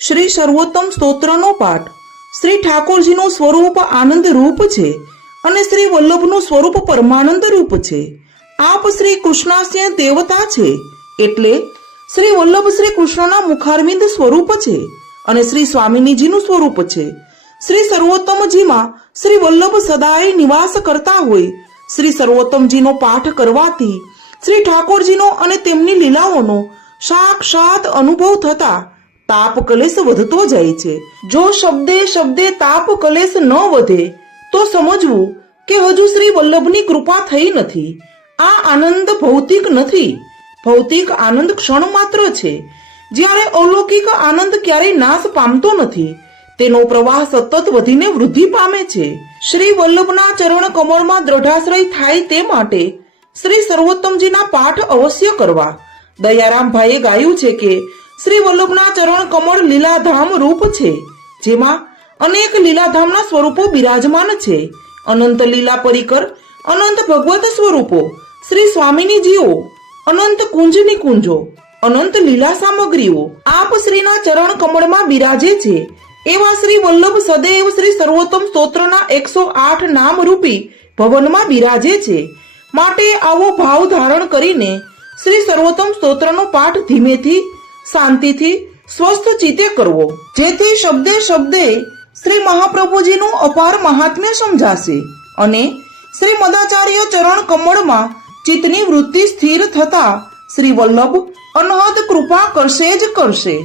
શ્રી સર્વોત્તમ સ્તોત્રનો પાઠ. શ્રી ઠાકોરજીનું સ્વરૂપ આનંદ રૂપ છે અને શ્રી વલ્લભનું સ્વરૂપ પરમાનંદ રૂપ છે. આપ શ્રી કૃષ્ણાસ્ય દેવતા છે, એટલે શ્રી વલ્લભ શ્રી કૃષ્ણના મુખારવિંદ સ્વરૂપ છે અને શ્રી સ્વામિનીજીનું સ્વરૂપ છે. શ્રી સર્વોત્તમજીમાં શ્રી વલ્લભ સદાય નિવાસ કરતા હોય. શ્રી સર્વોત્તમજીનો પાઠ કરવાથી શ્રી ઠાકોરજીનો અને તેમની લીલાઓનો સાક્ષાત અનુભવ થતા તાપ કલેશ વધતો જાય છે. જો શબ્દે શબ્દે તાપ કલેશ ન વધે તો સમજવું કે હજુ શ્રી વલ્લભની કૃપા થઈ નથી. આ આનંદ ભૌતિક નથી. ભૌતિક આનંદ ક્ષણ માત્ર છે, જ્યારે અલૌકિક આનંદ ક્યારેય નાશ પામતો નથી. તેનો પ્રવાહ સતત વધીને વૃદ્ધિ પામે છે. શ્રી વલ્લભના ચરણ કમળમાં દ્રઢાશ્રય થાય તે માટે શ્રી સર્વોત્તમજીના પાઠ અવશ્ય કરવા. દયારામભાઈએ ગાયું છે કે શ્રી વલ્લભના ચરણ કમળ લીલાધામ રૂપ છે, જેમાં અનેક લીલાધામના સ્વરૂપો બિરાજમાન છે. અનંત લીલા પરિકર, અનંત ભગવત સ્વરૂપો, શ્રી સ્વામિનીજીઓ, અનંત કુંજની કુંજો, અનંત લીલા સામગ્રીઓ આપ શ્રીના ચરણ કમળમાં બિરાજે છે. એવા શ્રી વલ્લભ સદૈવ શ્રી સર્વોત્તમ સ્તોત્રના 108 નામ રૂપી ભવનમાં બિરાજે છે. માટે આવો ભાવ ધારણ કરીને શ્રી સર્વોત્તમ સ્તોત્રનો પાઠ ધીમેથી, શાંતિથી, સ્વસ્થ ચિત્તે કરવો, જેથી શબ્દે શબ્દે શ્રી મહાપ્રભુજીનું અપાર મહાત્મ્ય સમજાશે અને શ્રી મદાચાર્ય ચરણ કમળમાં ચિત્તની વૃત્તિ સ્થિર થતા શ્રી વલ્લભ અનહદ કૃપા કરશે જ કરશે.